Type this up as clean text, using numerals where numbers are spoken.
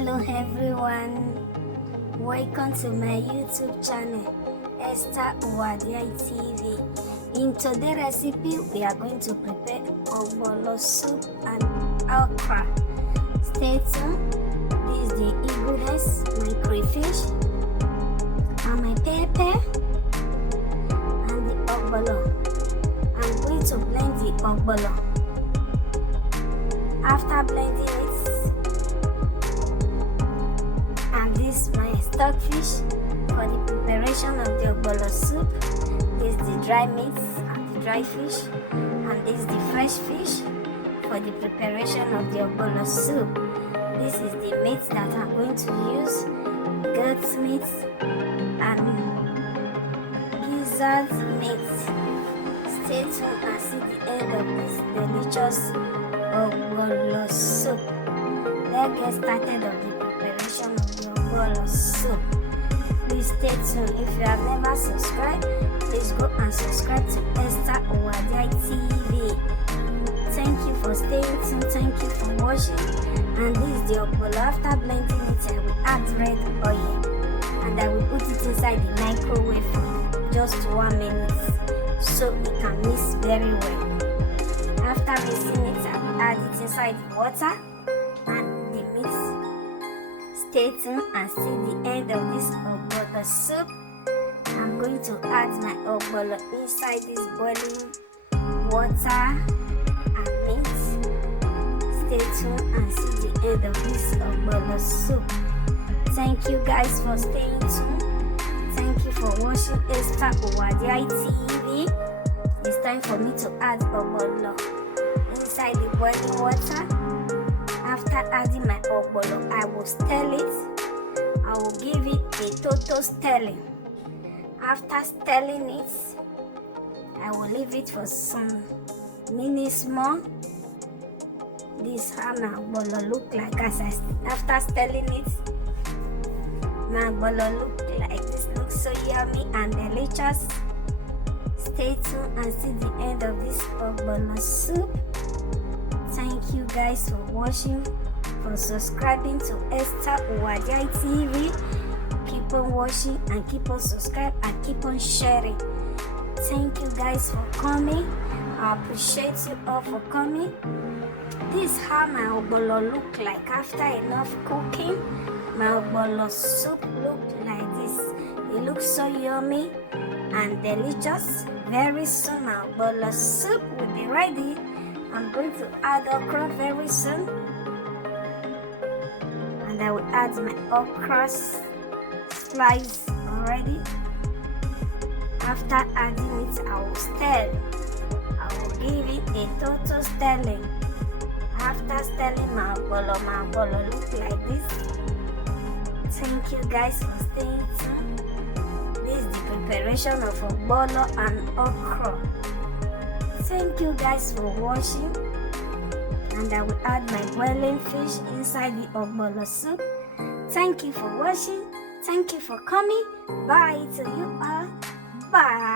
Hello everyone, welcome to my YouTube channel Esther TV. In today's recipe we are going to prepare ogbolo soup and okra. Stay tuned. This is the ingredients: my crayfish and my pepper and the ogbolo. I'm going to blend the ogbolo. After blending it, and this is my stockfish for the preparation of the ogbolo soup. This is the dry meat and the dry fish, and this is the fresh fish for the preparation of the ogbolo soup. This is the meat that I'm going to use: goat meat and gizzard meat. Stay tuned and see the end of this delicious ogbolo soup. Let's get started on the preparation of the ogbolo soup. Please stay tuned. If you have never subscribed, please go and subscribe to Esther TV. Thank you for staying tuned. Thank you for watching. And this is the ogbolo. After blending it, I will add red oil and I will put it inside the microwave for just 1 minute so it can mix very well. After mixing it, I will add it inside the water and the mix. Stay tuned and see the end of this ogbolo soup. I'm going to add my ogbolo inside this boiling water and meat. Stay tuned and see the end of this ogbolo soup. Thank you guys for staying tuned. Thank you for watching Esther TV. It's time for me to add ogbolo inside the boiling water. After adding my ogbolo, I will stir it. I will give it a total stirring. After stirring it, I will leave it for some minutes more. This is how my ogbolo look like after stirring it. My ogbolo look like this. Looks so yummy and delicious. Stay tuned and see the end of this ogbolo soup. Thank you guys for watching, for subscribing to Esther TV. Keep on watching and keep on subscribing and keep on sharing. Thank you guys for coming. I appreciate you all for coming. This is how my ogbolo look like after enough cooking. My ogbolo soup look like this. It looks so yummy and delicious. Very soon my ogbolo soup will be ready. I'm going to add okra very soon, and I will add my okra slice already. After adding it, I will stir. I will give it a total stirring. After stirring my ogbolo look like this. Thank you guys for staying tuned. This is the preparation of ogbolo and okra. Thank you guys for watching, and I will add my boiling fish inside the ogbolo soup. Thank you for watching. Thank you for coming. Bye to you all. Bye.